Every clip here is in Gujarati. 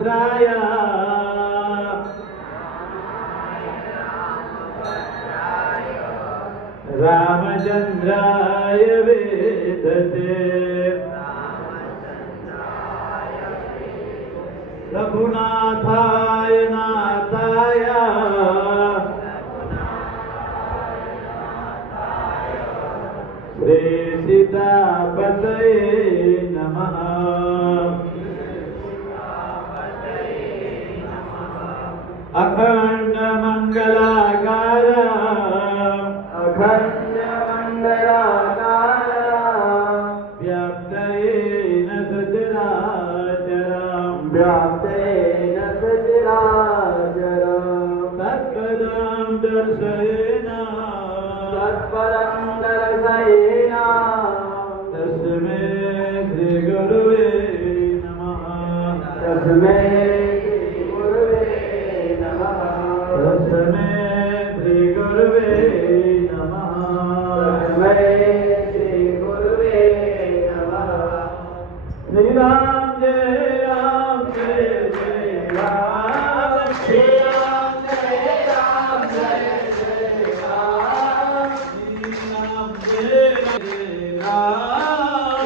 रामभद्राय रामचंद्राय वेधसे रघुनाथाय नाथाय श्री सीतापतये नमः। अखंड मंगलाकार अखंड मंगलाकार व्याप्तयेन सचराचरम् व्याप्तेन सचराचरम् तत्पदं दर्शयेन तत्परं दर्शयेन तस्मै श्री गुरुवे नमः। तस्मै श्री गुरुवे नमः। तस्मै श्री गुरुवे नमः। तस्मै श्री गुरुवे नमः। श्री राम जय राम जय जय राम श्री राम जय राम जय जय राम श्री राम जय जय राम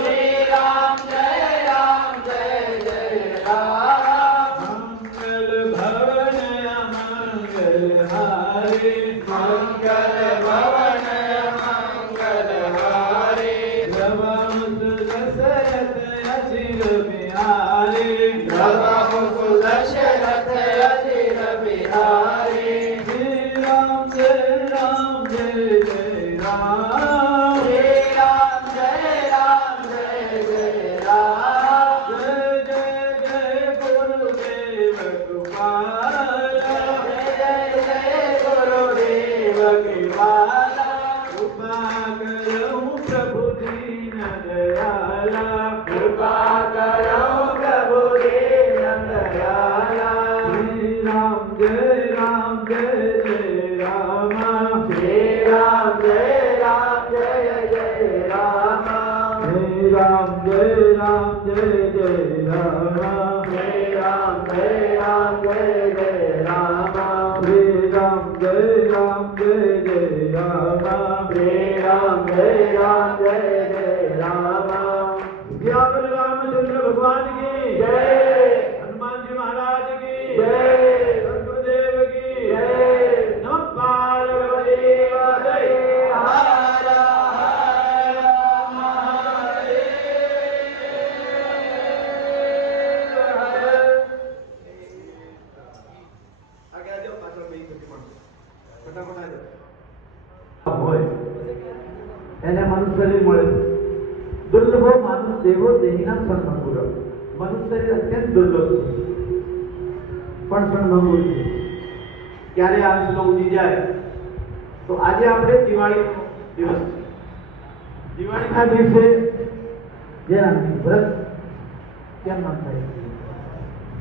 श्री राम जय राम जय जय राम। मंगल भवन मंगल हारी मंगल भवन मंगल हारी रवम दशरथ अचिर बिहारी प्रभु दशरथ अचिर बिहारी। श्री राम जय जय राम श्री राम जय जय राम। जय जय जय गुरुदेव गोपाल जय जय गुरुदेव कृपाला। कृपा करो प्रभु दीन दयाला कृपा करो प्रभु दीन दयाला। श्री राम जय जय राम श्री राम जय जय राम। श्री राम जय जय राम श्री राम जय जय राम। श्री राम जय जय राम श्री राम जय जय राम। सियावर रामचंद्र भगवान की जय। हनुमान जी महाराज की जय। गुरुदेव की जय। नमः पार्वती पतये हर हर હોય એને મનુષ્ય શરીર મળે. દુર્લભો માનુષ દેવો દેહીના ક્ષણભંગુર. મનુષ્ય શરીર અત્યંત દુર્લભ છે પણ ક્ષણભંગુર છે. ક્યારે આ શ્લોક ઉડી જાય તો આજે આપણે દિવાળીનો દિવસ છે. દિવાળીના દિવસે જયરામજી વ્રત કેમ ન થાય?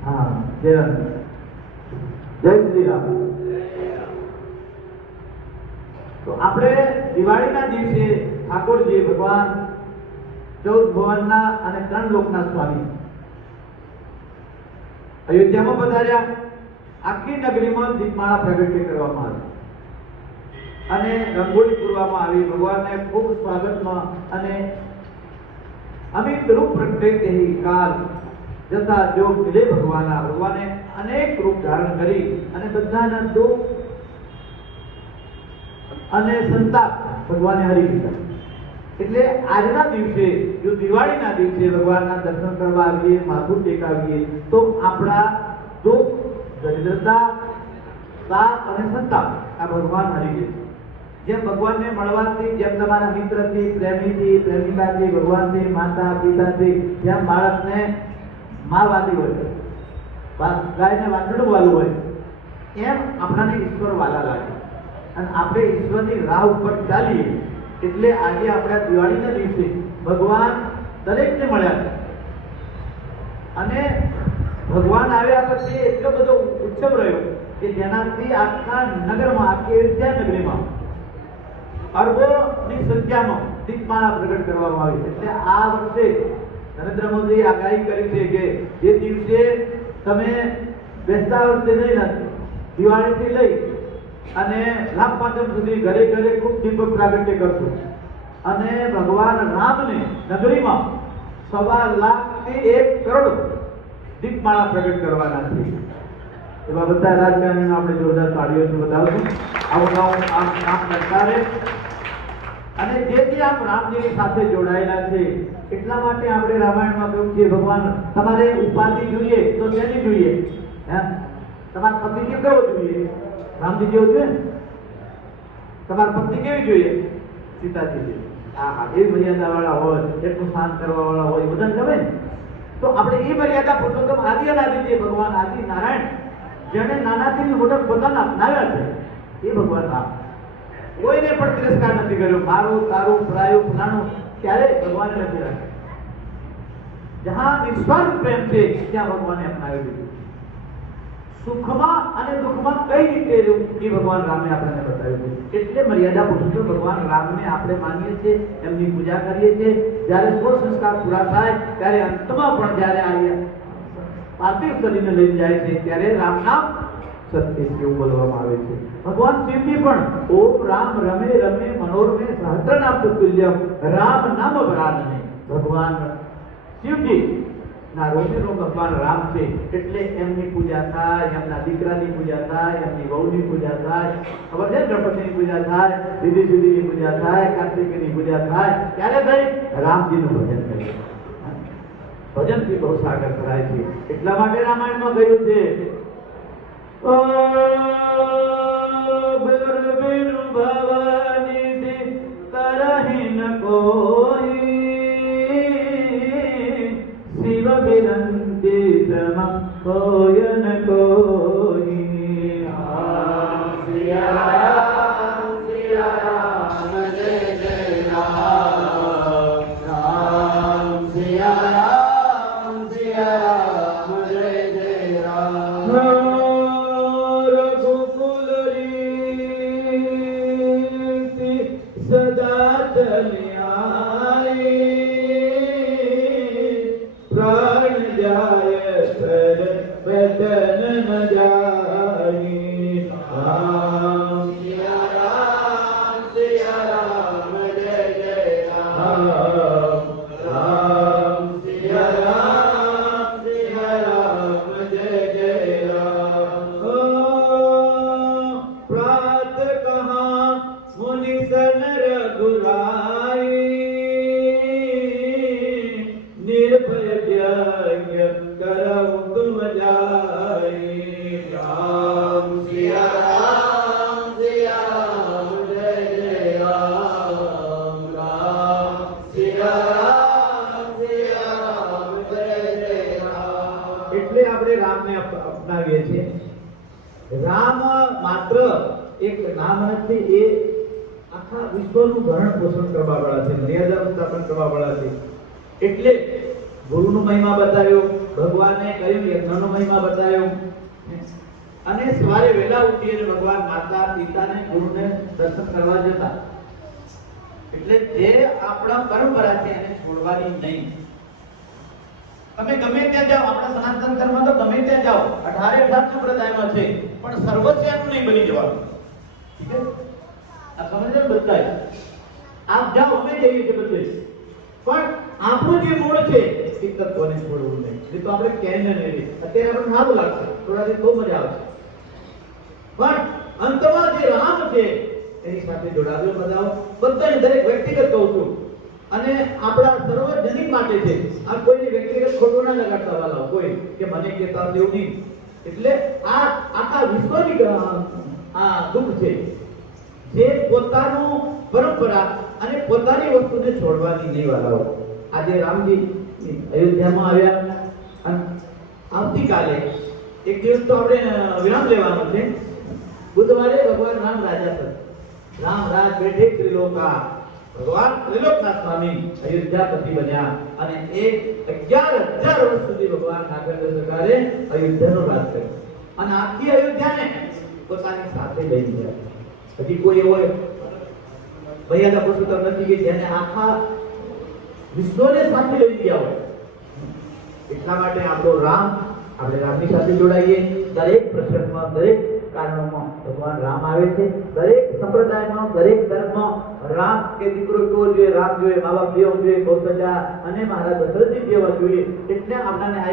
હા, જયરામજી જય શ્રી રામ. તો આપણે દિવાળીના દિવસે ઠાકોરજી ભગવાન 14 ભુવનના અને 3 લોકના સ્વામી અયોધ્યામાં પધાર્યા. આખી નગરીમાં દીપમાળા પ્રગટ્ય કરવામાં આવી અને રંગોળી પૂરવામાં આવી. ભગવાનને ખૂબ સ્વાગતમાં અને અમિત રૂપ પ્રગટે કહી કાલ જતા જો મિલે ભગવાને અનેક રૂપ ધારણ કરી અને બધાના દુઃખ અને સંતાપ ભગવાને હરી લીધા. એટલે આજના દિવસે જો દિવાળીના દિવસે ભગવાનના દર્શન કરવા આવીએ, માથું ટેકાવીએ તો આપણા દુઃખ, દરિદ્રતા, તાપ અને સંતાપ આ ભગવાન હરી લે. જેમ ભગવાનને મળવાથી, જેમ તમારા મિત્રથી, પ્રેમીથી, પ્રેમિકાથી, ભગવાનથી, માતા પિતાથી, જેમ બાળકને મા વાલી હોય, ગાયને વાછરડું વાલું હોય, એમ આપણાને ઈશ્વર વાલા લાગે અને આપણે ઈશ્વરની રાહ ઉપર ચાલીએ. એટલે આજે આપણા દિવાળીના દિવસે ભગવાન દરેકને મળ્યા છે અને ભગવાન આવ્યા પછી એટલો બધો ઉત્સવ રહ્યો કે જેનાથી આખા નગરમાં, આખી અયોધ્યા નગરીમાં અરબોની સંખ્યામાં દીપમાળા પ્રગટ કરવામાં આવી. એટલે આ વર્ષે નરેન્દ્ર મોદી આગાહી કરી છે કે જે દિવસે તમે બેસતા વખતે નહીં નથી, દિવાળીથી લઈ અને લાભ પાંચમ સુધી ઘરે ઘરે ખૂબ દીપક પ્રાગટ્ય કરશો અને ભગવાન રામને નગરીમાં 1.25 થી 1 કરોડ દીપમાળા પ્રગટ કરવાના છે. એવા બધા રાજકારણીઓ આપણે જોરદાર તાળીઓથી વધાવશું. આવું આમ કામ કરતા રહે અને જે આમ રામજીની સાથે જોડાયેલા છે એટલા માટે આપણે રામાયણમાં કહ્યું છે ભગવાન તમારે ઉપાધિ જોઈએ તો શેની જોઈએ? તમારા પતિ કેવો જોઈએ? રામજી જેવો જોઈએ ને? તમારા પત્ની કેવી જોઈએ? સીતાજી જેવી. હા, એ મર્યાદા વાળા હોય, એટલું શાંત કરવા વાળા હોય, બધાને ગમે ને. તો આપણે એ મર્યાદા પુરુષોત્તમ આદિ અનાદિ જે ભગવાન આદિ નારાયણ જેને નાનાથી મોટા પોતાના અપનાવ્યા છે એ ભગવાન રામ. કોઈને પણ તિરસ્કાર નથી કર્યો, મારું તારું પરાયું ફલાણું ક્યારેય ભગવાને નથી રાખ્યું. જ્યાં નિસ્વાર્થ પ્રેમ છે ત્યાં ભગવાને અપનાવી દીધું. સુખમાં અને દુઃખમાં કઈ રીતે રહેવું એ ભગવાન રામે આપણને બતાવ્યું છે. એટલે મર્યાદા પુરુષોત્તમ ભગવાન રામને આપણે માનીએ છીએ, એમની પૂજા કરીએ છીએ. જ્યારે 16 સંસ્કાર પૂરા થાય ત્યારે અંતમાં પણ જ્યારે આ પાર્થિવ શરીરને લઈને જાય છે ત્યારે રામ નામ સત્ય એવું બોલવામાં આવે છે. ભગવાન શિવજી પણ ઓમ રામ રમે રમે મનોરમે સહસ્રનામ તુલ્યમ રામ નામ ભરાનને. ભગવાન શિવજી ના રોજેનો ભગવાન રામ છે એટલે એમની પૂજા થાય, એમના દીકરાની પૂજા થાય, એમની વહુની પૂજા થાય, ખબર છે ગણપતિની પૂજા થાય, દીદી દીદીની પૂજા થાય, કાર્તિકની પૂજા થાય. ત્યારે થઈ રામજીનું ભજન કરીએ. ભજનથી બહુ સાગર કરાય છે. એટલા માટે રામાયણમાં કહ્યું છે બિન ભવાની તરહી ન કોઈ શિવ વિનંતી સમ કોઈ ન કોઈ. સિયા રામ જય જય રામ, રામ સિયા રામ જય જય રામ. રઘુકુલ રીતિ સદા ચલ્યાઈ પ્રાણ જાય પર વતન ન જાય. રામ સિયા રામ જય જય રામ, રામ સિયા રામ જય જય રામ. प्रात कहाँ मुनि सन रघुराई निर्भय यज्ञ करऊ तुम जाई. राम सिया राम जय जय राम, राम सिया राम जय जय राम. એટલે આપણે રામને અપનાવીએ છીએ. રામ માત્ર એક નામ નથી, એ આખા વિશ્વનું ભરણ પોષણ કરવા વાળા છે, મર્યાદા સ્થાપન કરવા વાળા છે. એટલે ગુરુનો મહિમા બતાવ્યો, ભગવાને કહ્યું યજ્ઞનો મહિમા બતાવ્યો અને સવારે વહેલા ઉઠીને ભગવાન માતા પિતાને ગુરુને દર્શન કરવા જતા. એટલે જે આપણા પરંપરા છે એને છોડવાની નહીં. તમે ગમે ત્યાં જાઓ, આપણા સનાતન ધર્મ તો ગમે ત્યાં જાઓ, 18 સંપ્રદાયમાં છે, પણ સર્વસ્વનું નહીં બની જવાનું. ઠીક છે? આ સમજે બધાય. આપ જાઓ, અમે જઈએ છીએ બધે, પણ આપણું જે મૂળ છે એ તત્વને છોડવું નહીં. એ તો આપણે ક્યાંય નહીં. અત્યારે આપણને સારું લાગશે, થોડા બહુ મજા આવશે, પણ અંતમાં જે રામ છે એની સાથે જોડાજો. બધાને દરેક વ્યક્તિગત કહું છું અને આપણા સર્વજનિક માટે છે. આ કોઈને વ્યક્તિગત ખોટું ના લગાડતા વાળા કોઈ કે મને કહેતા એવું નહીં. એટલે આ આખા વિશ્વની આ દુઃખ છે જે પોતાનું પરંપરા અને પોતાની વસ્તુને છોડવાની નહીં વાળાઓ. આજે રામજી અયોધ્યામાં આવ્યા અને આવતીકાલે એક દિવસ તો આપણે વિરામ લેવાનો છે. બુધવારે ભગવાન રામ રાજા થશે. રામ રાજ બેઠે ત્રિલોકા. ભગવાન ત્રિલોકનાથ સ્વામી અયોધ્યાપતિ બન્યા અને 11,000 વર્ષ સુધી ભગવાન નાગેન્દ્ર સરકારે અયોધ્યાનો રાજ કર્યો અને આખી અયોધ્યાને પોતાની સાથે લઈ ગયા. હજી કોઈ એવો મર્યાદા પુરુષોત્તમ નથી કે જેને આખા વિશ્વને સાથે લઈ ગયા હોય. એટલા માટે આપણો રામ આપણે રામની સાથે જોડાઈએ. દરેક પ્રસંગમાં, દરેક કારણોમાં ભગવાન રામ આવે છે. દરેક સંપ્રદાયમાં, દરેક ધર્મમાં રામ કે દીકરો કેવો જોઈએ, રામ જોઈએ, મા બાપ જેવો જોઈએ, કૌશલ્યા અને મહારાજ દશરથજી જેવા જોઈએ. એટલે આપણને આ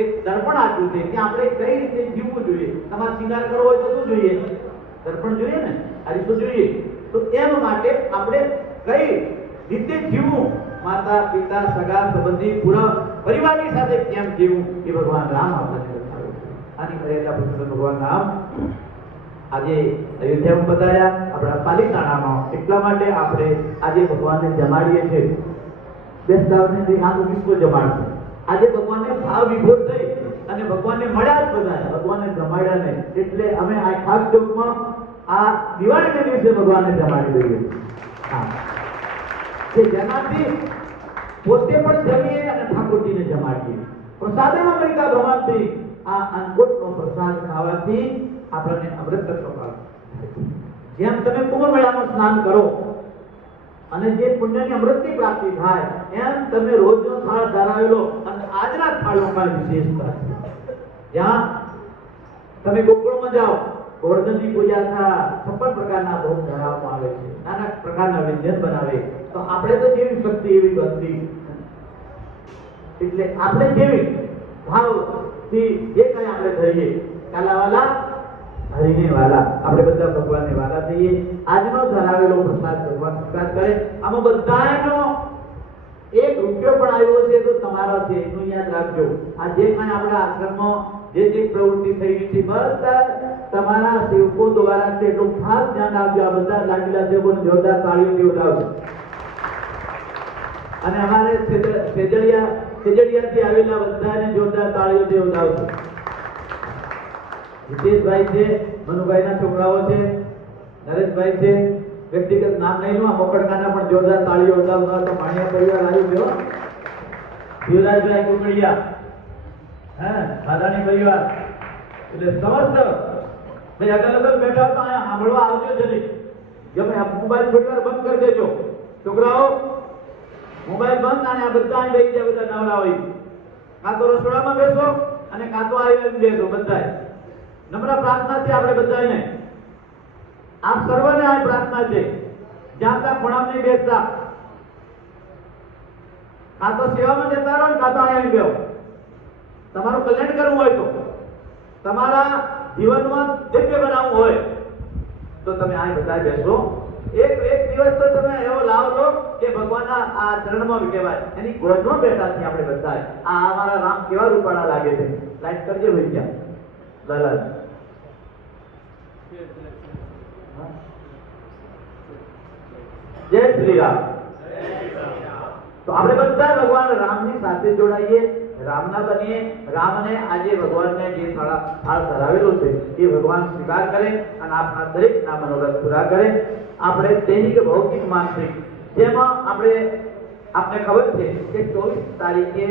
એક દર્પણ આપ્યું છે કે આપણે કઈ રીતે જીવવું જોઈએ. તમારે શિંગાર કરવો હોય તો શું જોઈએ? દર્પણ જોઈએ ને, અરીસો જોઈએ. તો એમ માટે આપણે કઈ રીતે જીવવું, માતા પિતા સગા સંબંધી પૂરા પરિવારની સાથે કેમ જીવવું, એ ભગવાન રામ આપણને બતાવ્યું. આની કરેલા પુત્ર ભગવાન રામ આજે અયોધ્યામાં પધાર્યા આપણા પાલિતાણામાં. એટલા માટે આપણે આજે ભગવાનને જમાડીએ છીએ. બેસતાવને આખું વિશ્વ જમાડશે. આજે ભગવાનને ભાવ વિભોર થઈ અને ભગવાનને મળ્યા જ બધા, ભગવાનને જમાડ્યા નહીં. એટલે અમે આ ખાસ ચોકમાં આ દિવાળીના દિવસે ભગવાનને જમાડી દઈએ. હા, કે જેનાથી પોતે પણ જમીએ અને ઠાકોરજીને જમાડીએ. પ્રસાદમાં મળતા ભગવાનથી આ અન્નકૂટનો પ્રસાદ ખાવાથી આપણને અમૃત પ્રાપ્ત. જેમ તમે કુંભ મેળામાં સ્નાન કરો અને જે પુણ્યની અમૃતની પ્રાપ્તિ થાય, એમ તમે રોજનો થાળ ધરાવેલો અને આજના થાળમાં વિશેષતા છે. જ્યાં તમે ગોકુળમાં જાઓ, ગોવર્ધનની પૂજા થાય, 56 પ્રકારના ભોગ ધરાવવામાં આવે છે, નાના પ્રકારના વ્યંજન બનાવે. તો આપણે તો જેવી શક્તિ એવી ભક્તિ. એટલે આપણે જેવી ભાવથી જે કઈ આપણે થઈએ, કાલાવાલા હરિને વાલા, આપણે બધા ભગવાનને વાલા થઈએ. આજનો ધરાવેલો પ્રસાદ ભગવાન સ્વીકાર કરે. આમાં બધાનો એક રૂપિયો પણ આવ્યો છે તો તમારો છે, એનું યાદ રાખજો. આ જે કાંઈ આપણા આશ્રમમાં જે પ્રવૃત્તિ થઈ રહી છે, બધા તમારા સેવકો દ્વારા છે. એટલું ખાસ ધ્યાન આપજો. આ બધા લાગેલા સેવકોને જોરદાર તાળીઓથી વધાવજો. અને અમારે સેજડિયાથી આવેલા બધાને જોરદાર તાળીઓથી વધાવજો. જીતેશભાઈ છે, મનુભાઈના છોકરાઓ છે, નરેશભાઈ છે, વ્યક્તિગત નામ નહીં લો, આ મોકળકાના પણ જોરદાર તાળીઓ વધાવતા. તો પાણીયા પરિવાર આવ્યું ગયો. શિવરાજભાઈ કુકડિયા, હા, માધાણી પરિવાર. એટલે સમસ્ત ભાઈ આગળ આગળ બેઠા હતા, અહીંયા સાંભળવા આવજો જરી. ગમે આ મોબાઈલ થોડી વાર બંધ કરી દેજો છોકરાઓ. મોબાઈલ બંધ અને આ બધા અહીં બેસી જાય, બધા નવરા હોય. કાં તો રસોડામાં બેસો અને કાં તો આવી બેસો. બધા નમ્ર પ્રાર્થના છે આપણે બધાને, આપ સર્વને આ પ્રાર્થના છે, જ્યાં ત્યાં ખૂણામાં નહીં બેસતા. કાં તો સેવામાં જતા રહો ને કાં તો અહીંયા બેહો. તમારું કલ્યાણ કરવું હોય તો, તમારા જીવનમાં દિવ્ય બનાવવું હોય તો તમે આ બધા બેસો. એક દિવસ તો તમે એવો લાવ લો કે ભગવાનના આ ચરણમાં વિટેવાય, એની ગોદમાં બેઠા છીએ આપણે બધા. આ અમારા રામ કેવા રૂપાળા લાગે છે. લાઈટ કરજે ભાઈ ત્યાં લાલા. જય શ્રી રામ. તો આપણે બધા ભગવાન રામની સાથે જોડાઈએ, રામના બનીએ. રામને આજે ભગવાનને જે થાળ ધરાવેલો છે એ ભગવાન સ્વીકાર કરે અને આપણા દરેકના મનોરથ પૂરા કરે. આપણે દૈનિક ભૌતિક માનસિક જેમાં આપણે ખબર છે કે 24 તારીખે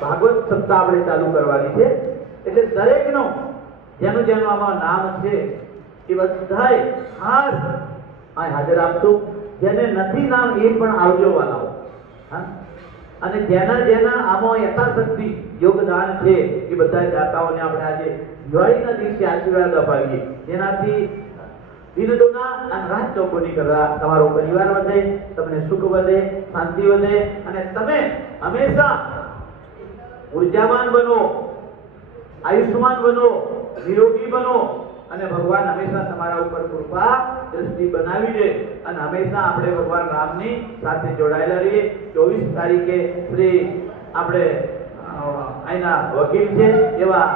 ભાગવત સપ્તાહ આપણે ચાલુ કરવાની છે. એટલે દરેકનો જેનું આમાં નામ છે એ બધાય ખાસ અહીં હાજર આપજો. જેને નથી નામ એ પણ આવજો વાલાઓ. હા, અને જેના આમાં યથાશક્તિ યોગદાન છે એ બધા દાતાઓને આપણે આજે દિવાળીના દિવસે આશીર્વાદ અપાવીએ, જેનાથી દિનદુના અને રાત ચોકોની કરવા તમારો પરિવાર વધે, તમને સુખ વધે, શાંતિ વધે અને તમે હંમેશા ઉર્જાવાન બનો, આયુષ્યમાન બનો, નિરોગી બનો અને ભગવાન હંમેશા તમારા ઉપર કૃપા દ્રષ્ટિ બનાવી દે અને હંમેશા આપણે ભગવાન રામની સાથે જોડાયેલા રહીએ. 24 તારીખે શ્રી આપણે અહીંના વકીલ છે એવા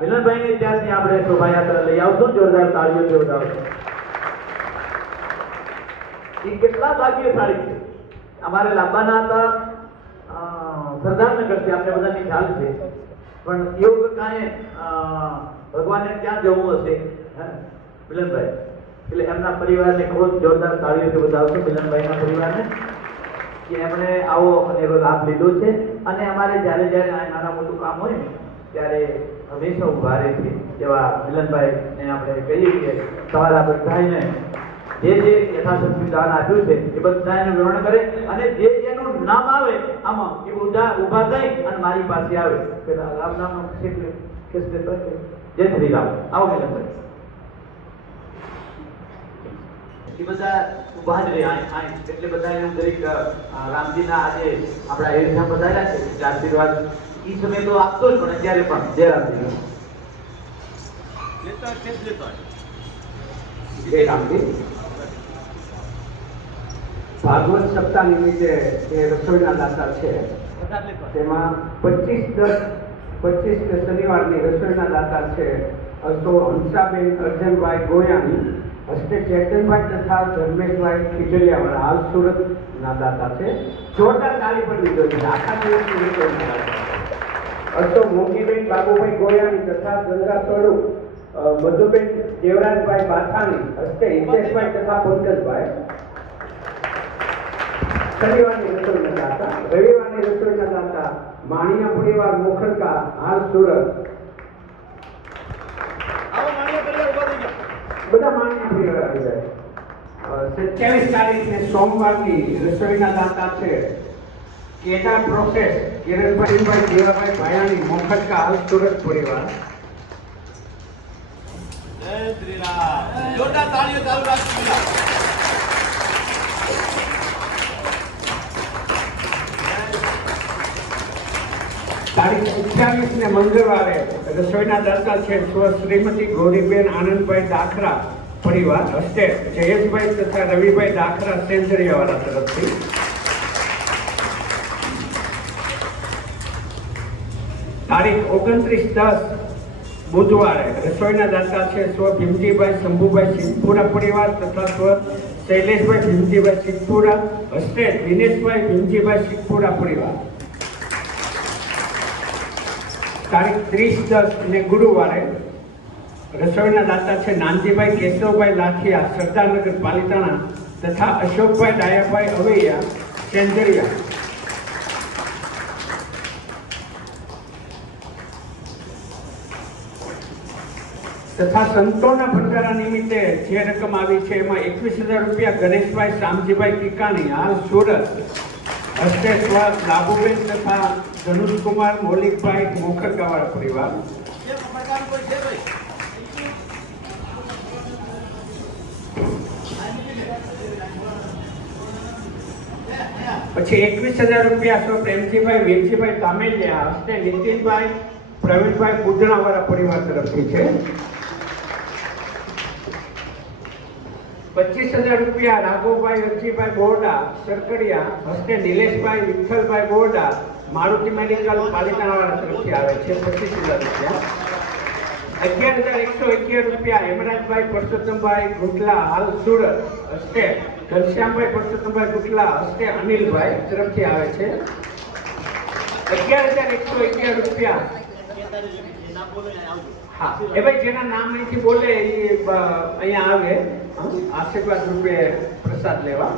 મિલનભાઈને ત્યાંથી આપણે શોભાયાત્રા લઈ આવશું. જોરદાર તાળીઓથી વધાવશું. એ કેટલા ભાગ્યશાળી છે. અમારે લાંબાના હતા સરદારનગરથી, આપણે બધાને ખ્યાલ છે. પણ એવું કાંઈ ભગવાનને ક્યાં જવું હશે મિલનભાઈ, એટલે એમના પરિવારને ખૂબ જોરદાર તાળીઓથી વધાવશું. મિલનભાઈના પરિવારને કે એમણે આવો અનેરો લાભ લીધો છે અને અમારે જ્યારે આ નાના મોટું કામ હોય ને ત્યારે હંમેશા ઉભા રહે છે. એવા મિલનભાઈને આપણે કહીએ કે તમારા બધાને જે યથાશક્તિ દાન આપ્યું છે એ બધાને ગ્રહણ કરે અને જેનું નામ આવે આમાં એ બધા ઊભા થઈ અને મારી પાસે આવે પેલા રામ નામનો કેસ લેતો જય શ્રી રામ આવો મિલનભાઈ એ બધા ઊભા જ રહે એટલે બધા એવું દરેક રામજીના આજે આપણા હેરધામ બધાયા છે આશીર્વાદ એ સમય તો આપતો જ પણ અત્યારે પણ જય રામજી લેતો કેસ લેતો જય રામજી ભાગવત સપ્તાહ નિમિત્તે જે રસોઈના દાતા છે તેમાં 25 શનિવારની રસોઈના દાતા છે તો હંસાબેન અર્જનભાઈ ગોયાણી હસ્તે ચેતનભાઈ તથા ધર્મેશભાઈ ખીજડીયાવાળા હાલ સુરતના દાતા છે જોરદાર તાળી પણ લીધો છે આખા દિવસની રસોઈના દાતા તો મોગીબેન બાબુભાઈ ગોયાણી તથા ગંગા સ્વરૂપ મધુબેન દેવરાજભાઈ બાથાણી હસ્તે હિતેશભાઈ તથા પંકજભાઈ શનિવારની રસોઈના દાતા રવિવારની રસોઈના દાતા માણિયા પરિવાર મોખરકા હાલ સુરત બધા માણિયા પરિવાર આવી જાય 27 તારીખે સોમવારની રસોઈના દાતા છે કેદાર પ્રોસેસ કિરણભાઈ દેવાભાઈ ભાયાણી મોખરકા હાલ સુરત પરિવાર જય શ્રી રામ જોરદાર તાળીઓ ચાલુ રાખજો તારીખ 28 ને મંગળવારે રસોઈના દાતા છે શ્રીમતી ગૌરીબેન આનંદભાઈ દાખરા પરિવાર હસ્તે જયેશભાઈ તથા રવિભાઈ દાખરા સેન્જરિયાવાળા તરફથી તારીખ 29/10 બુધવારે રસોઈના દાતા છે ભીમજીભાઈ શંભુભાઈ સિદ્ધપુરા પરિવાર તથા શૈલેષભાઈ ભીમજીભાઈ સિદ્ધપુરા હસ્તે દિનેશભાઈ ભીમજીભાઈ સિદ્ધપુરા પરિવાર તારીખ 30/10 ને ગુરુવારે રસોઈના દાતા છે નાનજીભાઈ કેશવભાઈ લાઠિયા સરદારનગર પાલિતાણા તથા અશોકભાઈ ડાયાભાઈ અવૈયા સેન્જરિયા તથા સંતોના ભંડારા નિમિત્તે જે રકમ આવી છે એમાં 21,000 રૂપિયા ગણેશભાઈ શામજીભાઈ કિકાણી હાલ સુરત હસ્તે લાભુબેન તથા ધનુષકુમાર મૌલિકભાઈ મોખરકાવાળા પરિવાર પછી 21,000 રૂપિયા પ્રેમજીભાઈ વીરજીભાઈ તામેલિયા હસ્તે નીતિનભાઈ પ્રવીણભાઈ બુઢણાવાળા પરિવાર તરફથી છે 25,000 રૂપિયા રાઘવભાઈ અરજીભાઈ બોરડા સરકડિયા હસ્તે નિલેશભાઈ વિઠ્ઠલભાઈ બોરડા મારુતિ મેડિકલ પાલિતાણાવાળા તરફથી આવે છે 25,000 રૂપિયા 11,111 રૂપિયા હેમરાજભાઈ પરસોત્તમભાઈ ગુટલા હાલ સુરત હસ્તે ઘનશ્યામભાઈ પરસોત્તમભાઈ ગુટલા હસ્તે અનિલભાઈ તરફથી આવે છે 11,111 રૂપિયા હા એ ભાઈ જેના નામ અહીંથી બોલે એ અહીંયા આવે આશીર્વાદ રૂપે પ્રસાદ લેવા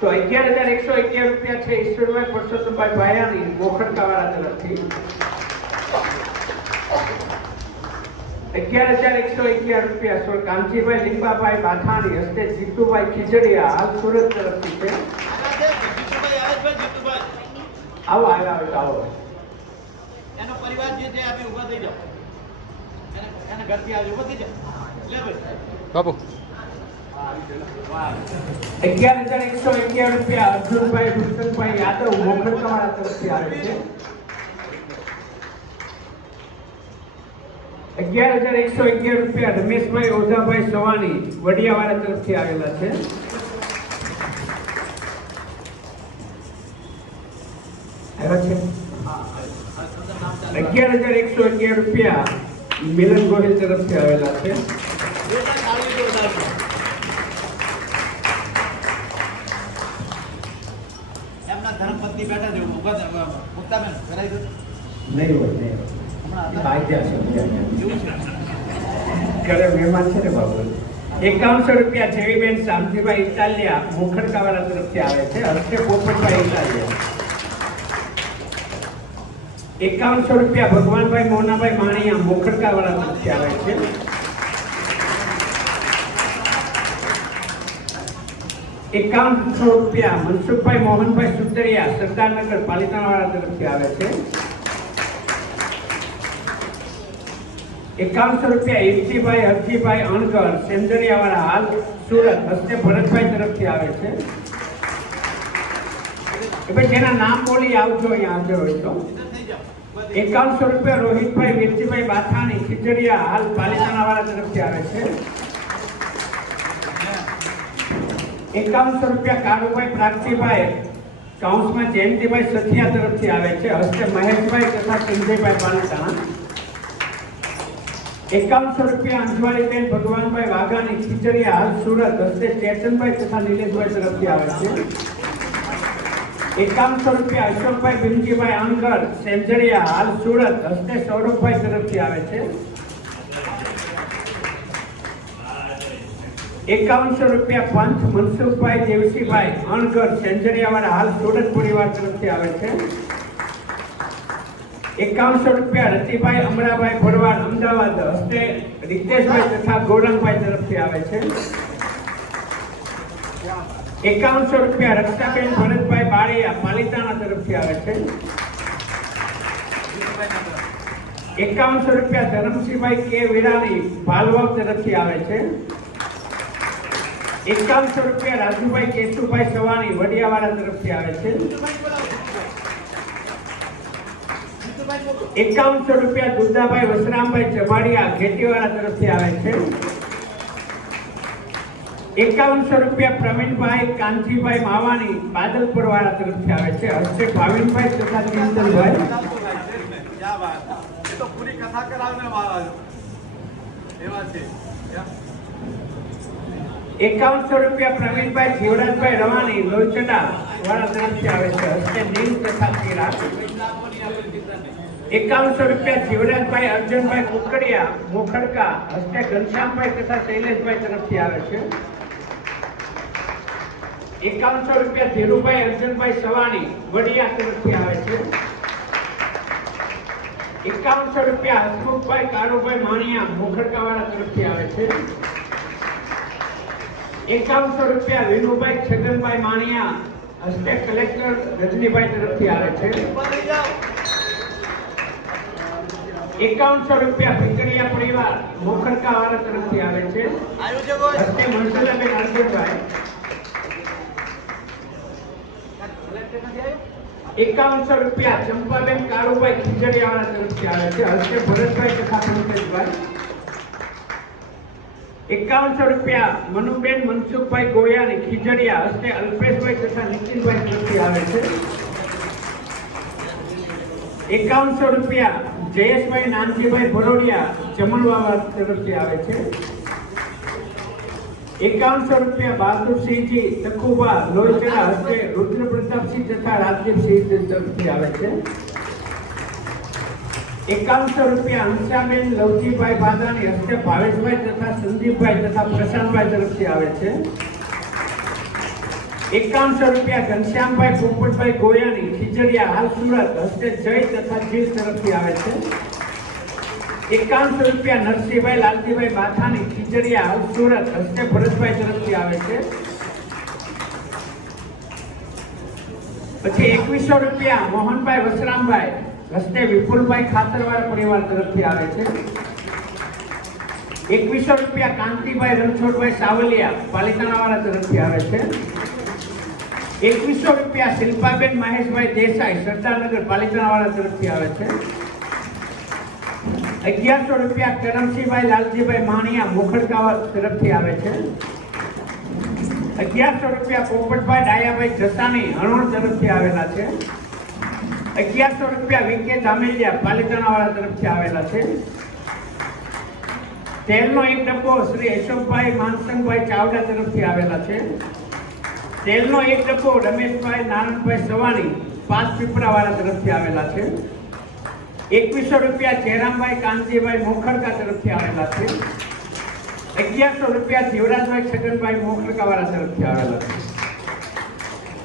તો 11,111 રૂપિયા છે ઈશ્વરભાઈ પરસોત્તમભાઈ ભાયાણી મોખરકાવાળા તરફથી 11,111 રૂપિયા કામજીભાઈ લીંબાભાઈ બાથાણી હસ્તે જીતુભાઈ ખીજડીયા હાલ સુરત તરફથી છે આવો આવો એનો પરિવાર જે છે આપણે ઊભા થઈ જાઓ એના ઘરથી આવી ઊભા થઈ જાઓ લે ભાઈ બાબુ 11,111 રૂપિયા અર્જુનભાઈ ભૂષણભાઈ યાદવ મોખરકાવાળા તરફથી આવે છે 11,111 રૂપિયા રમેશભાઈ ઓઝાભાઈ સવાણી વડિયાવાળા તરફથી આવેલા છે આવ્યા છે 11,111 રૂપિયા મિલન ગોહિલ તરફથી આવેલા છે એમના ધર્મપત્ની બેઠા છે મુક્તાબેન કરાવી દો નહીં હોય ઘરે મહેમાન છે ને બાબુ 5100 રૂપિયા જેવીબેન શામજીભાઈ ઇટાલિયા મોખરકાવાળા તરફથી આવે છે હર્ષે પોપટભાઈ ઇટાલિયા 5100 રૂપિયા ભગવાનભાઈ મોનાભાઈ માણિયા મોખરકાવાળા તરફથી આવે છે 5100 રૂપિયા મનસુખભાઈ મોહનભાઈ સુતરિયા સરદારનગર પાલિતાણાવાળા તરફથી આવે છે. 5100 રૂપિયા ઈર્ષીભાઈ હરજીભાઈ અણગર સેન્જરિયાવાળા હાલ સુરત હસ્તે ભરતભાઈ તરફથી આવે છે. એ ભાઈ જેના નામ બોલી આવજો અહીંયા હાજર હોય તો. 5100 રૂપિયા રોહિતભાઈ વીરજીભાઈ બાથાણી ખીજડીયા હાલ પાલિતાણાવાળા તરફથી આવે છે. 5100 રૂપિયા કાળુભાઈ પ્રાગજીભાઈ કાઉન્સમાં જયંતિભાઈ સથિયા તરફથી આવે છે હસ્તે મહેશભાઈ તથા સંજયભાઈ પાલિતાણા. 5100 રૂપિયા અંજવાળીબેન ભગવાનભાઈ વાઘાણી ખીજડીયા હાલ સુરત હસ્તે ચેતનભાઈ તથા નિલેશભાઈ તરફથી આવે છે. 5100 રૂપિયા અશોકભાઈ બિનજીભાઈ અણગર સેન્જરિયા હાલ સુરત હસ્તે સૌરભભાઈ તરફથી આવે છે. 5100 રૂપિયા પંચ મનસુખભાઈ દેવસીભાઈ અણગર સેન્જરિયાવાળા હાલ સુરત પરિવાર તરફથી આવે છે. 5100 રૂપિયા રતિભાઈ અમરાભાઈ ભરવાડ અમદાવાદ હસ્તે રિતેશભાઈ તથા ગૌરંગભાઈ તરફથી આવે છે. 5100 રૂપિયા રક્ષાબેન ભરતભાઈ બાળિયા પાલિતાણા તરફથી આવે છે. 5100 રૂપિયા ધરમસિંહભાઈ કે વિરાણી ભાલવાવ તરફથી આવે છે. 5100 રૂપિયા રાજુભાઈ કેશુભાઈ સવાણી વડિયાવાળા તરફથી આવે છે. 5100 રૂપિયા દુદાભાઈ વસરામભાઈ ચમાડિયા ઘેટીવાળા તરફથી આવે છે. 5100 રૂપિયા પ્રવીણભાઈ કાંજીભાઈ માવાણી બાદલપુર વાળા તરફથી આવે છે હસ્તે ભાવિનભાઈ તથા ચિંતનભાઈ. क्या बात है, ये तो पूरी कथा करावने वाला एवा છે. 5100 રૂપિયા પ્રવીણભાઈ જીવરાજભાઈ રવાણી લોચડા વાળા તરફથી આવે છે હસ્તે નીલ તથા ચિરાગ. 5100 રૂપિયા જીવરાજભાઈ અર્જુનભાઈ કુકડિયા મોખડકા હસ્તે ઘનશ્યામભાઈ તથા શૈલેષભાઈ તરફથી આવે છે. 5100 રૂપિયા ધીરુભાઈ અર્જુનભાઈ સવાણી વડિયા તરફથી આવે છે. 5100 રૂપિયા હસમુખભાઈ કાળુભાઈ માણિયા મોખડકાવાળા તરફથી આવે છે. 5100 રૂપિયા વિનુભાઈ છગનભાઈ માણિયા હસ્તે કલેક્ટર રજનીભાઈ તરફથી આવે છે. 5100 રૂપિયા ભીકરિયા પરિવાર મોખડકાવાળા તરફથી આવે છે આવ્યું છે કોઈ હસ્તે મનસુલાબેન અર્જુનભાઈ. 5100 રૂપિયા ચંપાબેન કાળુભાઈ ખીજડીયાવાળા તરફથી આવે છે હસ્તે ભરતભાઈ તથા પંકજભાઈ. 5100 રૂપિયા મનુબેન મનસુખભાઈ ગોયાની ખીજડીયા હસ્તે અલ્પેશભાઈ તથા નીતિનભાઈ તરફથી આવે છે. 5100 રૂપિયા જયેશભાઈ નાનજીભાઈ ભરોડિયા જમણવા તરફથી આવે છે. 5100 રૂપિયા બહાદુરસિંહજી તકુબા લોચડા હસ્તે રુદ્ર પ્રતાપસિંહ તથા રાજદીપસિંહ તરફથી આવે છે. 5100 રૂપિયા હંસાબેન લવજીભાઈ બાદાણી હસ્તે ભાવેશભાઈ તથા સંદીપભાઈ તથા પ્રશાંતભાઈ તરફથી આવે છે. 5100 રૂપિયા ઘનશ્યામભાઈ પોપટભાઈ ગોયાની ખીજડીયા હાલ સુરત હસ્તે જય તથા જીલ તરફથી આવે છે. 5100 રૂપિયા નરસિંહભાઈ લાલજીભાઈ બાથાની ખીજડીયા હાલ સુરત હસ્તે ભરતભાઈ તરફથી આવે છે. પછી 2100 રૂપિયા મોહનભાઈ વસરામભાઈ હસ્તે વિપુલભાઈ ખાતરવાળા પરિવાર તરફથી આવે છે. 2100 રૂપિયા કાંતિભાઈ રણછોડભાઈ સાવલિયા પાલિતાણાવાળા તરફથી આવે છે. 2100 રૂપિયા શિલ્પાબેન મહેશભાઈ દેસાઈ સરદારનગર પાલિતાણાવાળા તરફથી આવે છે. 1100 રૂપિયા કરમસિંહભાઈ લાલજીભાઈ માણિયા મોખડકા તરફથી આવે છે. 1100 રૂપિયા પોપટભાઈ ડાયાભાઈ જસાણી હણોળ તરફથી આવેલા છે. 1100 રૂપિયા વિકે ધામેલિયા પાલિતાણાવાળા તરફથી આવેલા છે. તેલનો એક ડબ્બો શ્રી અશોકભાઈ માનસંગભાઈ ચાવડા તરફથી આવેલા છે. તેલનો એક ડબ્બો રમેશભાઈ નારાયણભાઈ સવાણી પાંચ પીપળાવાળા તરફથી આવેલા છે. 2100 રૂપિયા જયરામભાઈ કાંતિભાઈ મોખડકા તરફથી આવેલા છે. 1100 રૂપિયા જીવરાજભાઈ છગનભાઈ મોખડકાવાળા તરફથી આવેલા છે.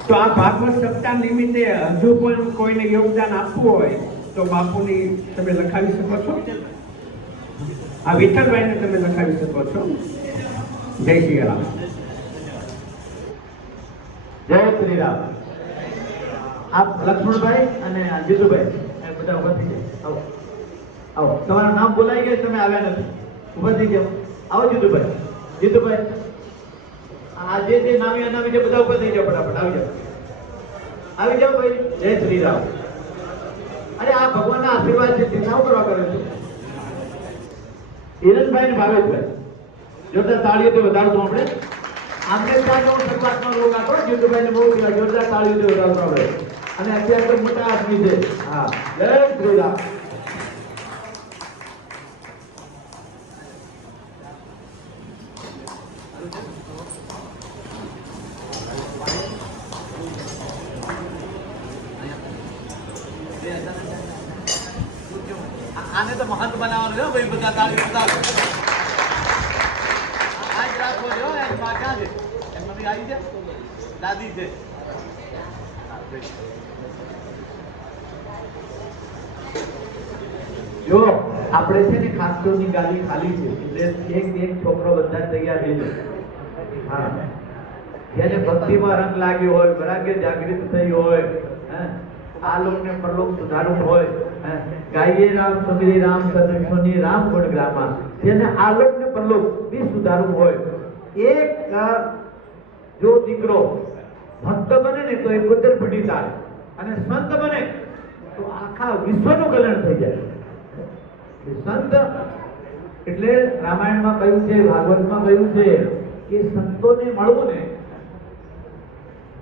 તો આ ભાગવત સપ્તાહ નિમિત્તે હજુ પણ કોઈને યોગદાન આપવું હોય તો બાપુની તમે લખાવી શકો છો. આ વિઠ્ઠલભાઈને તમે લખાવી શકો છો. જય શ્રી રામ. શ્રી રામ. આપ લક્ષ્મણભાઈ અને જીતુભાઈ એ બધા ઉભા થઈ જાય. આવો આવો, તમારું નામ બોલાઈ ગયા, તમે આવ્યા નથી, ઉભા થઈ જાઓ. આવો જીતુભાઈ. જીતુભાઈ, આ જે નામી અનામી છે બધા ઉભા થઈ જાઓ, ફટાફટ આવી જાઓ. આવી જાઓ ભાઈ. જય શ્રી રામ. અરે આ ભગવાનના આશીર્વાદ છે, તે શું કરવા કરે છે? હિરણભાઈ ને ભાવેશભાઈ, જોરદાર તાળીઓથી વધારશું આપણે. આમને ત્યાં શરૂઆતનો રોગ આપો. જીતુભાઈ ને બહુ જોરદાર તાળીઓથી વધારશું આપણે. અને અત્યારે તો મોટા આદમી છે. હા, જય શ્રી રામ. આને તો મહંત બનાવવાનું છે ભાઈ, બધા તાળી બતાવો. આ જ રાખો છો. એની માં ક્યાં છે? એમ મમ્મી આવી છે, દાદી છે. જો આપણે છે ને ખાસતોની ગાડી ખાલી છે, એટલે એક છોકરો બધા તૈયાર થઈ જાય. હા, જેને ભક્તિમાં રંગ લાગ્યો હોય, બરાબર જાગૃત થઈ હોય, આ લોકને પરલોક સુધારવું હોય, ગાઈએ રામ સમીરે રામ સદક્ષોની રામ ગુણ ગ્રામા, જેને આ લોકને પરલોક બી સુધારવું હોય, એક જો દીકરો ભક્ત બને ને તો એ કુદર ફૂટી થાય, અને સંત બને તો આખા વિશ્વનું કલ્યાણ થઈ જાય. સંત એટલે રામાયણમાં કહ્યું છે, ભાગવતમાં કહ્યું છે કે સંતોને મળવું ને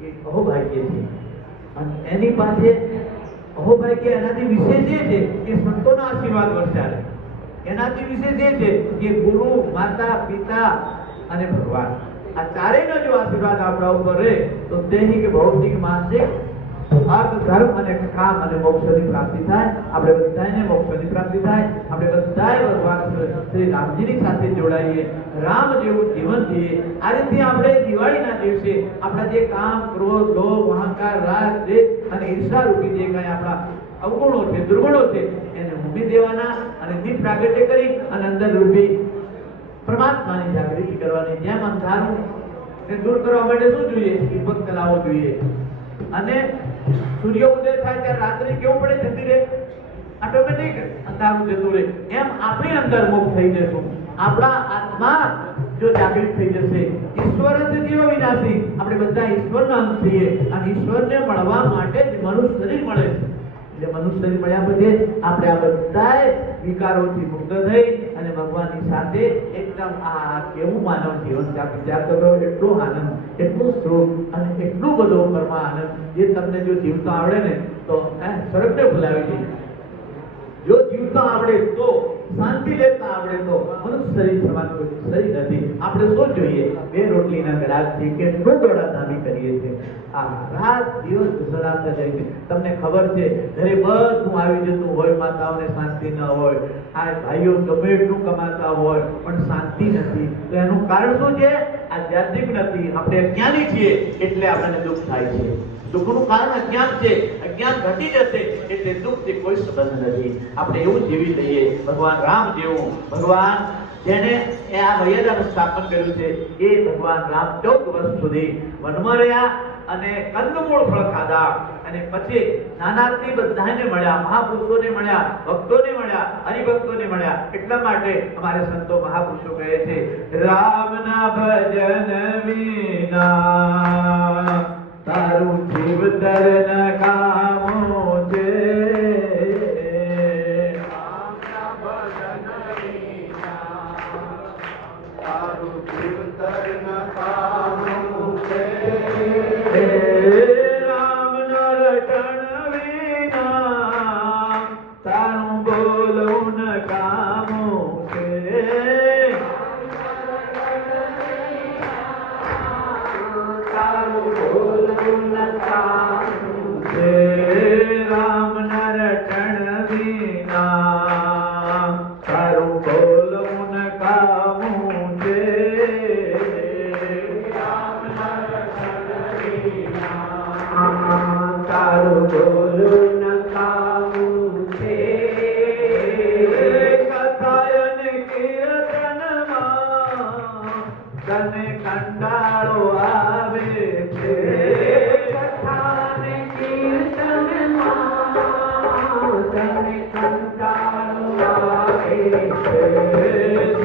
એ અહોભાગ્ય છે. અને એની પાસે અહોભાગ્ય એનાથી વિશેષ એ છે કે સંતોના આશીર્વાદ વર્ષાલે. એનાથી વિશેષ એ છે કે ગુરુ, માતા, પિતા અને ભગવાન, આ ચારેયનો જો આશીર્વાદ આપણા ઉપર રહે તો દૈહિક, ભૌતિક, માનસિક, અર્થ, ધર્મ અને કામ અને મોક્ષની પ્રાપ્તિ થાય. આપણે બધાને મોક્ષની પ્રાપ્તિ થાય. આપણે બધાએ ભગવાન શ્રી રામજીની સાથે જોડાઈએ, રામ જેવું જીવન જીવીએ. આ રીતે આપણે દિવાળીના દિવસે આપણા જે કામ, ક્રોધ, લોભ, અહંકાર, રાગ, દ્વેષ અને ઈર્ષા રૂપી જે કંઈ આપણા અવગુણો છે, દુર્ગુણો છે, એને મૂકી દેવાના અને દીપ પ્રાગટ્ય કરી અને અંદર રૂપી પરમાત્માની જાગૃતિ કરવાની. જેમ અંધારું દૂર કરવા માટે શું જોઈએ? દીપક ચલાવવો જોઈએ. અને સૂર્ય ઉદય થાય ત્યારે રાત્રિ કેવું પડે? જતી રહે, ઓટોમેટિક અંધારું જતું રહે. એમ આપણી અંદર મુક્ત થઈ જશું. આપણા આત્મા જો જાગૃત થઈ જશે. ઈશ્વર જ જીવ વિનાશી, આપણે બધા ઈશ્વરના અંશ છીએ અને ઈશ્વરને મળવા માટે જ મનુષ્ય શરીર મળે છે. એટલે મનુષ્ય શરીર મળ્યા પછી આપણે આ બધા વિકારોથી મુક્ત થઈ અને ભગવાનની સાથે એકદમ આ કેવું માનવ જીવન છે. આપણે વિચાર કરો, એટલો આનંદ, એટલું સુખ અને એટલું બધો પરમા આનંદ જે તમને જો જીવતા આવડે ને તો સ્વર્ગને ભૂલાવી દે. જો જીવતા આવડે તો, શાંતિ લેતા આવડે તો મનુષ્ય શરીર સમાન કોઈ શરીર નથી. આપણે શું જોઈએ? બે રોટલીના ગ્રાહકથી કેટલું દોડાધામી કરીએ છીએ. આ રાત દિવસ સલામતા જાય છે. તમને ખબર છે, ઘરે બધું આવી જતું હોય, માતાઓને શાંતિ ન હોય, આ ભાઈઓ ગમે એટલું કમાતા હોય પણ શાંતિ નથી. તો એનું કારણ શું છે? આધ્યાત્મિક નથી. આપણે અજ્ઞાની છીએ એટલે આપણને દુઃખ થાય છે. દુઃખનું કારણ અજ્ઞાન છે. અજ્ઞાન ઘટી જશે એટલે દુઃખથી કોઈ સંબંધ નથી. આપણે એવું જીવી લઈએ ભગવાન રામ જેવું. ભગવાન જેને આ મર્યાદાનું સ્થાપન કર્યું છે એ ભગવાન રામ 14 વર્ષ સુધી વનમાં રહ્યા અને કંદમૂળ ફળ ખાધા અને પછી નાનાથી બધાને મળ્યા, મહાપુરુષોને મળ્યા, ભક્તોને મળ્યા, હરિભક્તોને મળ્યા. એટલા માટે અમારે સંતો મહાપુરુષો કહે છે, રામના ભજન વિના તારું જીવતર ન કામો છે. રામના ભજન વિના તારું જીવતર ન કામો છે. રામના રટણ વિના તારું બોલવું ન કામો છે. તારું બોલવું ન કામો છે.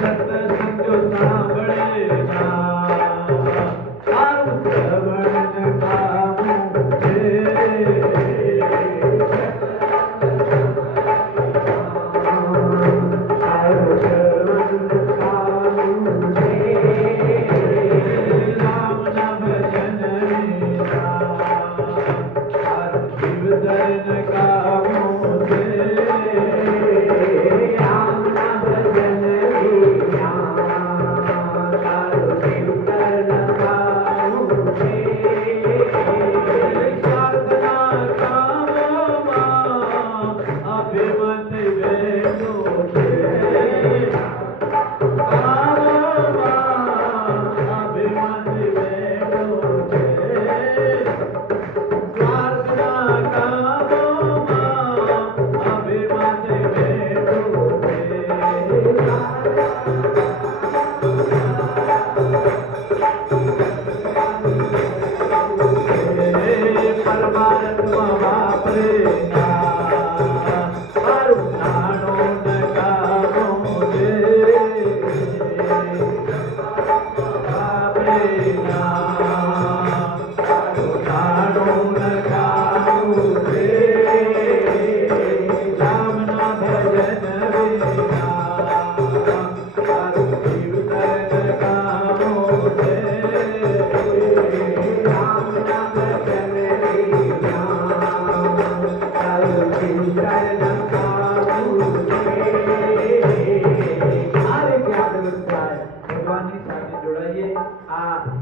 સત્સંગ સાંભળે ના તારું શ્રવણ કામું છે.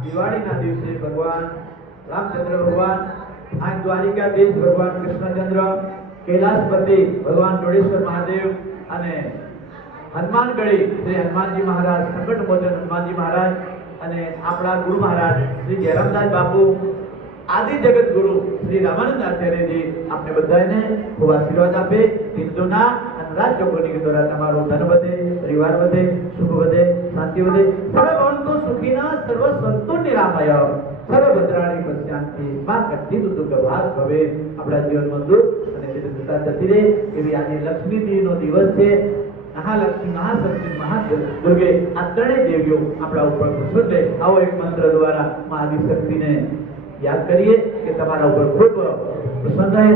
દિવાળીના દિવસે ભગવાન રામચંદ્ર ભગવાન આ દ્વારિકાધીશ ભગવાન કૃષ્ણચંદ્ર કૈલાસપતિ ભગવાન જોડેશ્વર મહાદેવ અને હનુમાનગઢી શ્રી હનુમાનજી મહારાજ સંકટ મોચન હનુમાનજી મહારાજ અને આપણા ગુરુ મહારાજ શ્રી જયરામદાસ બાપુ આદિ જગત ગુરુ શ્રી રામાનંદ આચાર્યજી આપને બધાને ખૂબ આશીર્વાદ આપે. હિન્દુના અને રાજ્યોની દ્વારા તમારો ધન વધે, પરિવાર વધે, સુખ વધે, શાંતિ વધે. સર્વભવંતુ સુખીના સર્વ સંતો નિરામય સર્વભદ્રાણી પશ્યાંતિ માં કચ્છી દુઃખ ભાગ ભવે. આપણા જીવનમાં દુઃખ અને જતા જતી રહે એવી આજે લક્ષ્મીજીનો દિવસ છે. મહાલક્ષ્મી, મહાશક્તિ, મહાદુર્ગે આ ત્રણેય દેવીઓ આપણા ઉપર પ્રસન્ન રહે. આવો એક મંત્ર દ્વારા મહાશક્તિને યાદ કરીએ કે તમારા ઉપર ખૂબ પ્રસન્ન રહે.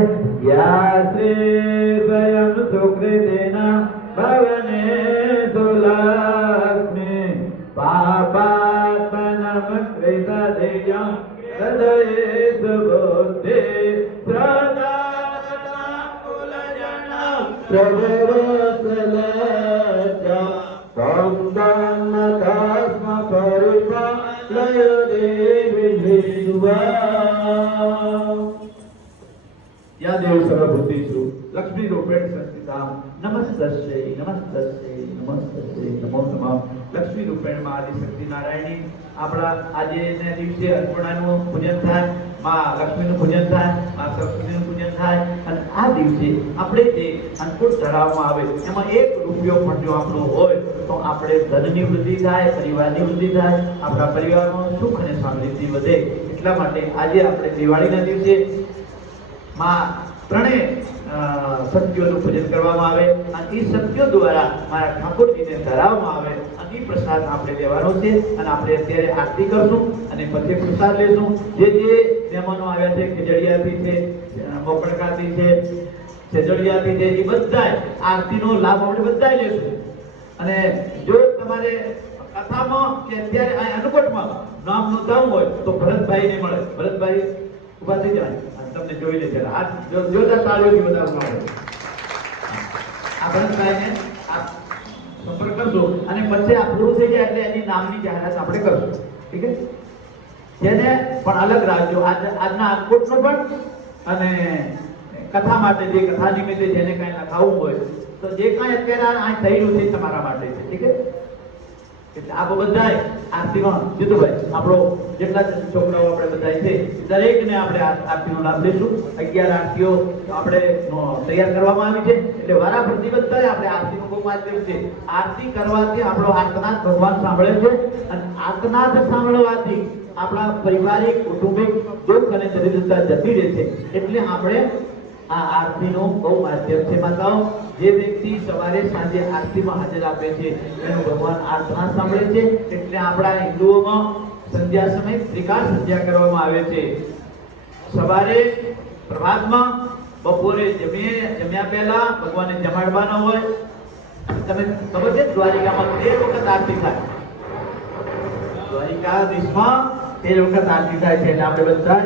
યા શ્રી સ્વયં સુકૃતેના ભવને સુલક્ષ્મી પાપાત્મનમ કૃતદેયં હૃદયે સુબુદ્ધે શ્રદ્ધા કુલજનમ પ્રભવસલજ્જા સંદાનતાસ્મ પરિપાલય દેવી વિશ્વા. યા દેવ સર્વભૂતિષુ લક્ષ્મી રૂપેણ સંસ્થિતામ નમસ્તસ્યૈ નમસ્તસ્યૈ નમસ્તસ્યૈ નમો નમઃ. લક્ષ્મી રૂપેણ માં આદિશક્તિ નારાયણી આપણા આજે ને દિવસે અન્નપૂર્ણાનું પૂજન થાય, માં લક્ષ્મીનું પૂજન થાય, માં સરસ્વતીનું પૂજન થાય. અને આ દિવસે આપણે જે અન્નકૂટ ધરાવવામાં આવે એમાં એક રૂપિયો પણ જો આપણો હોય તો આપણે ધનની વૃદ્ધિ થાય, પરિવારની વૃદ્ધિ થાય, આપણા પરિવારમાં સુખ અને સમૃદ્ધિ વધે. એટલા માટે આજે આપણે દિવાળીના દિવસે માં ત્રણેય શક્તિઓનું પૂજન કરવામાં આવે અને એ શક્તિઓ દ્વારા મારા ઠાકોરજીને ધરાવવામાં આવે અને એ પ્રસાદ આપણે લેવાનો છે. અને આપણે અત્યારે આરતી કરશું અને પછી પ્રસાદ લેશું. જે જે મહેમાનો આવ્યા છે, ખીજડીયાથી છે, મોકળકાથી છે, છેજડિયાથી છે, એ બધા આરતીનો લાભ આપણે બધા લેશું. અને જો તમારે કથામાં કે અત્યારે આ અનુકોટમાં નામ નોંધાવવું હોય તો ભરતભાઈને મળે. ભરતભાઈ ઉભા થઈ જાય તમને જોઈ લે. જરા આ જોરદાર તાળીઓથી વધારવામાં આવે. આ ભરતભાઈને આ સંપર્ક કરજો અને પછી આ પૂરું થઈ જાય એટલે એની નામની જાહેરાત આપણે કરશું. ઠીક છે? જેને પણ અલગ રાખજો આજના અન્નકૂટનું પણ અને કથા માટે જે કથા નિમિત્તે જેને કાંઈ લખાવવું હોય તો જે કાંઈ અત્યારે આ થયેલું છે તમારા માટે છે. ઠીક છે? એટલે આ બધાય આરતીમાં જીતુભાઈ આપણો જેટલા છોકરાઓ આપણે બધા છે દરેકને આપણે આરતીનો લાભ લઈશું. 11 આરતીઓ આપણે તૈયાર કરવામાં આવી છે એટલે વારાફરતી બધાય આપણે આરતીનું બહુ માધ્યમ છે. આરતી કરવાથી આપણો આર્તનાદ ભગવાન સાંભળે છે અને આર્તનાદ સાંભળવાથી આપણા પારિવારિક કુટુંબિક દુઃખ અને દરિદ્રતા જતી રહે છે. એટલે આપણે આ આરતીનું બહુ માધ્યમ છે માતાઓ. જે વ્યક્તિ સવારે સાંજે આરતીમાં હાજર આપે છે એનું ભગવાન આરાધના સાંભળે છે. એટલે આપણા હિન્દુઓમાં સંધ્યા સમય ત્રિકાળ સંધ્યા કરવામાં આવે છે. સવારે પ્રભાતમાં, બપોરે જમ્યા પહેલા ભગવાનને જમાડવાના હોય. તમે ખબર છે દ્વારિકામાં 13 વખત આરતી થાય. દ્વારિકાધીશમાં 13 વખત આરતી થાય છે. એટલે આપણે બધા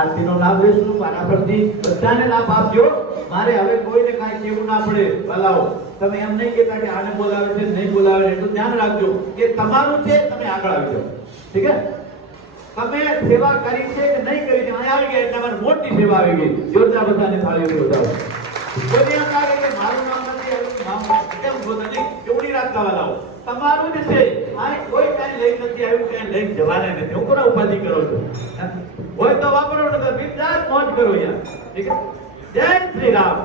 આરતીનો લાભ લઈશું. આના પરથી બધાને લાભ આપજો. મારે હવે કોઈને કાંઈ કેવું ના પડે. ભલાઓ તમે એમ નહીં કહેતા કે આને બોલાવે છે નહીં બોલાવે, એટલું ધ્યાન રાખજો કે તમારું છે, તમે આગળ આવી જાઓ. ઠીક છે? તમે સેવા કરી છે કે નહીં કરી છે, અહીંયા આવી ગયા એટલે અમારી મોટી સેવા આવી ગઈ. જોરદાર બધાને થાળીઓ બતાવો. કોઈને એમ લાગે કે મારું નામ નથી, એનું નામ કેમ બોલતા નહીં, કેવડી રાખતા વાલાઓ તમારું જ છે. આ કોઈ કાંઈ લઈ નથી આવ્યું, કાંઈ લઈ જવાના નથી. હું કોના ઉપાધિ કરો છો? હોય તો વાપરો, નકર બિંદાસ મોજ કરો યાર. ઠીક છે? જય શ્રી રામ.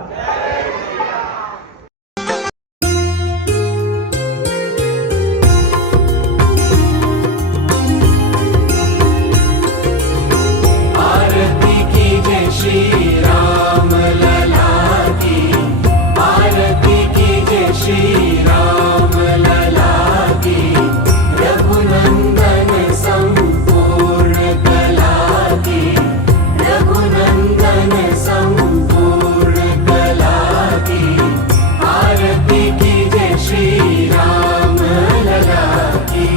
आरती कीजिए श्री राम लला की, आरती कीजिए श्री राम लला की, रघुनंदन संपूर्ण कला की, रघुनंदन संपूर्ण कला की, आरती कीजिए श्री राम लला की.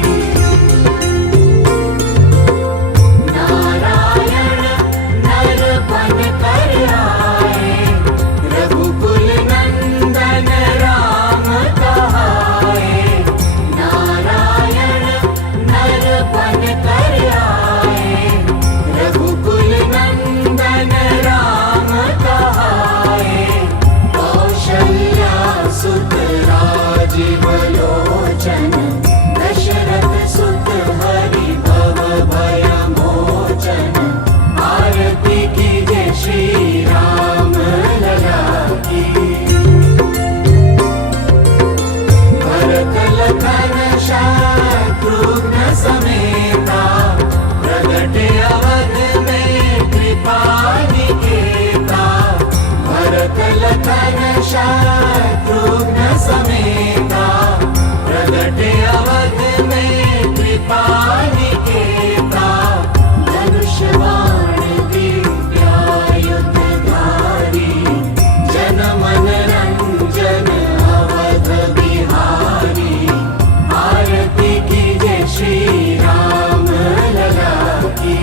नारायण नरपन कर आए, रघुकुल नंदन राम कहाए. नारायण नरपन कर आए, रघुकुल नंदन राम कहाए. कौशल्या सुत राजीव लोचन, दशरथ सुत हरि भव भय मोचन. आरती कीजिए श्री राम लला की. भरत लखन शत्रुघ्न समेता, प्रगटे अवध में कृपा निकेता. भरत लखन शत्रुघ्न समेता, प्रगटे अवध में कृपा निकेता. धनुष बाण दिव्यायुध धारी, जन मन रंजन अवध बिहारी. आरती कीजिए श्री राम लला की.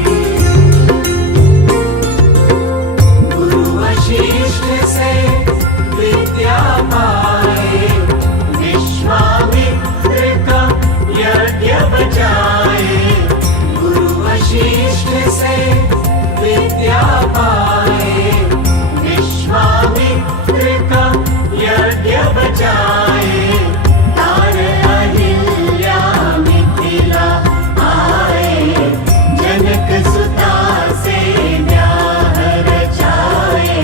गुरु वशिष्ठ से विद्या पाए, विश्वामित्र का यज्ञ बचाए. गुरु वशिष्ठ से विद्या पाए, विश्वामित्र का यज्ञ बचाए. तार अहिल्या मिथिला आए, जनक सुता से ब्याह रचाए.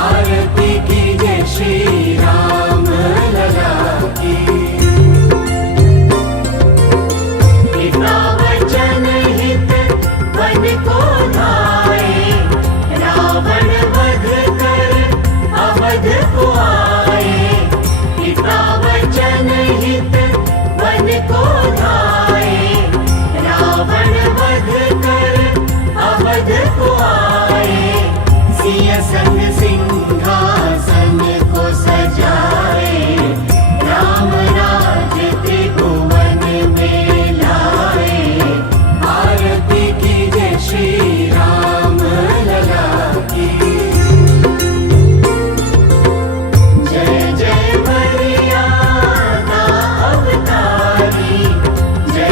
आरती कीजिए श्री राम लला की. पिता वचन हित वन को धाए, रावण वध कर अवध को आए. पिता वचन हित वन को धाए, रावण वध कर अवध को आए. सिय संग सिंहासन को सजाए, राम राज त्रिभुवन में लाए. आरती कीजिए श्री राम लला की. जय जय मर्यादा अवतारी, जय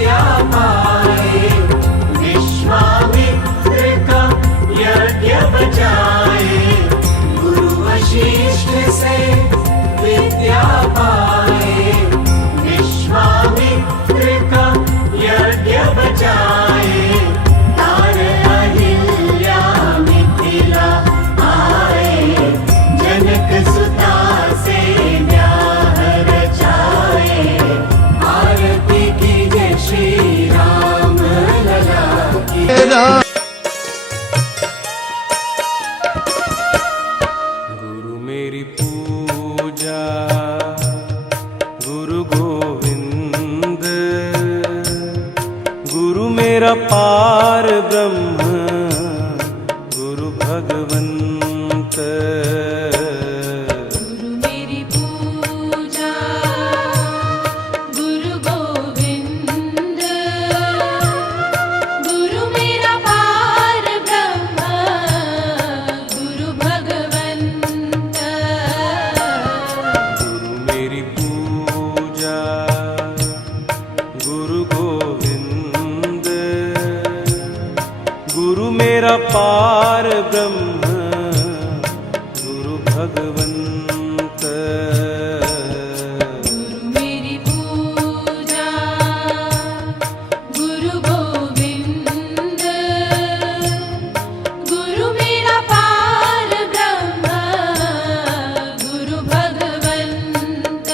विद्या पाए, विश्वामित्र का यज्ञ बचाए, गुरु वशिष्ठ से विद्या पाए, विश्वामित्र का यज्ञ बचाए, तार अहिल्या मिथिला आए, जनक सुता से ब्याह रचाए, आरती कीजे श्री राम लला की। गुरु मेरी पूजा गुरु गोविंद, गुरु मेरा पार ब्रह्म गुरु भगवंत। गुरु मेरी पूजा गुरु गोविंद, गुरु मेरा पार ब्रह्म गुरु भगवंत। गुरु मेरी पूजा गुरु गोविंद, गुरु मेरा पार ब्रह्म गुरु भगवंत। गुरु मेरी पूजा गुरु गोविंद, गुरु मेरा पार ब्रह्म गुरु भगवंत।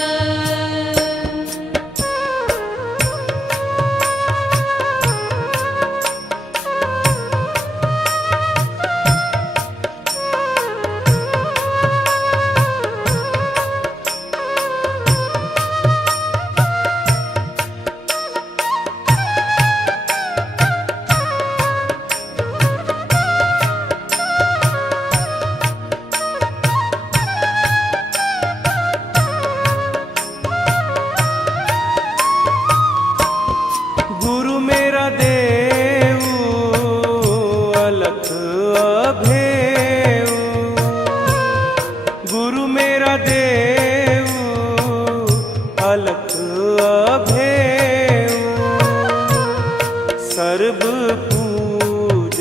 गुरु मेरा देव अलख अभेव, गुरु मेरा देव अलख अभेव, सर्व पूज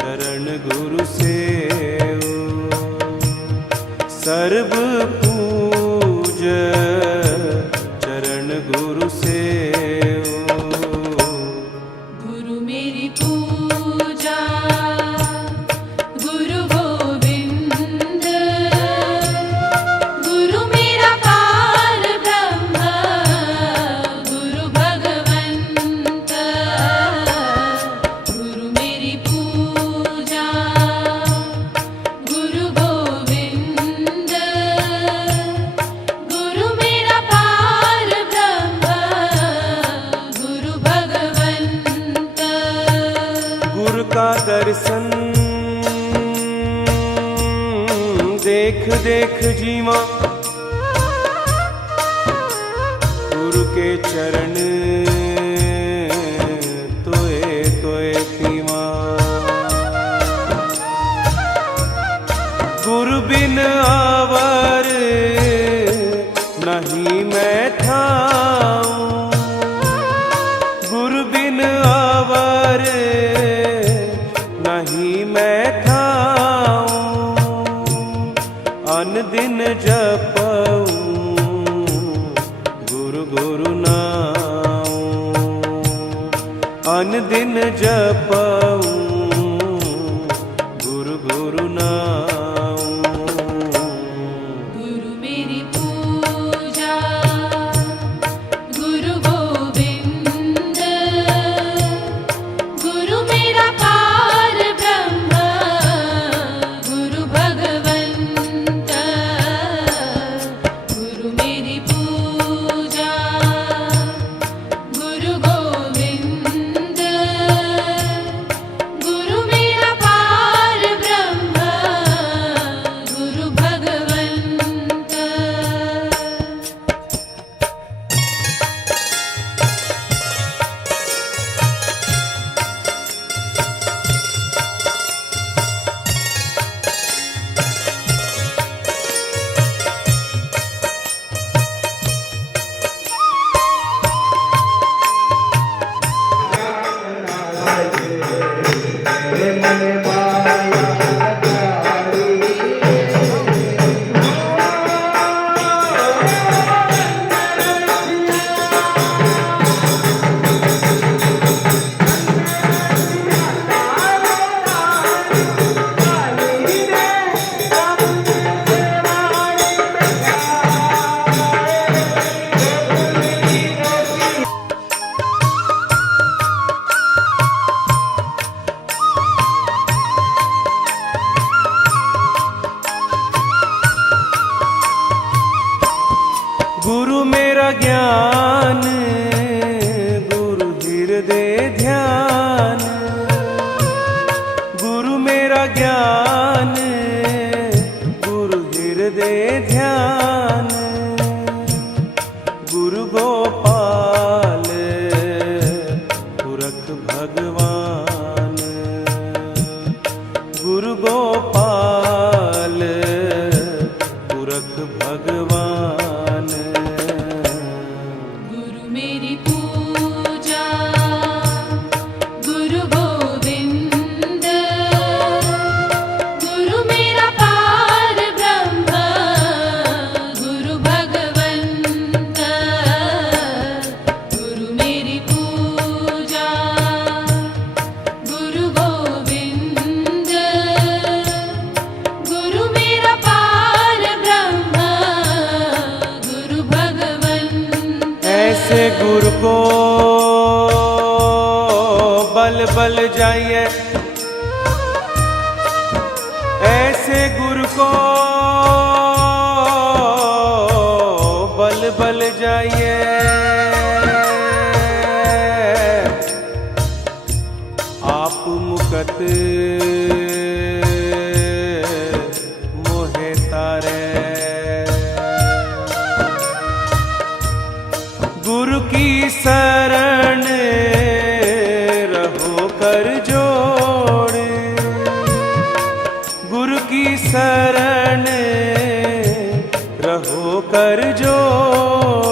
चरण गुरु सेव, सर्व पूज चरण गुरु सेव। गुरु मेरी पूजा गुरु गोविंद, गुरु मेरा पार ब्रह्म गुरु भगवंत। गुरु मेरी पूजा गुरु गोविंद, गुरु मेरा पार ब्रह्म गुरु भगवंत। गुरु का दर्शन देख देख जीवा, गुरु के चरण तोए तोए पीवा, गुरु बिन आवर नहीं मैं ठाऊं, गुरु बिन आवर नहीं मैं ठाऊं, अन दिन जपऊं गुरु गुरु नाऊं, अन दिन जपऊं गुरु गुरु नाऊं। गुरु मेरी पूजा गुरु गोविंद, गुरु मेरा पार ब्रह्म गुरु भगवंत। गुरु मेरी पूजा गुरु गोविंद, मेरा ज्ञान गुरु हृदय ध्यान गुरु मेरा ज्ञान गुरु हृदय ध्यान गुरु गोपाल पुरख भगवान गुरु गोपाल पुरख भगवान गुरु मेरी पूजा गुरु गोविंद गुरु मेरा पार ब्रह्म गुरु भगवंत गुरु मेरी पूजा गुरु गोविंद गुरु मेरा पार ब्रह्म गुरु भगवंत ऐसे गुरु को बल बल जाइए ऐसे गुरु को बल बल जाइए आप मुकत मोहे तारे गुरु की शरण रहो कर जोड़े गुरु की शरण रहो कर जोड़े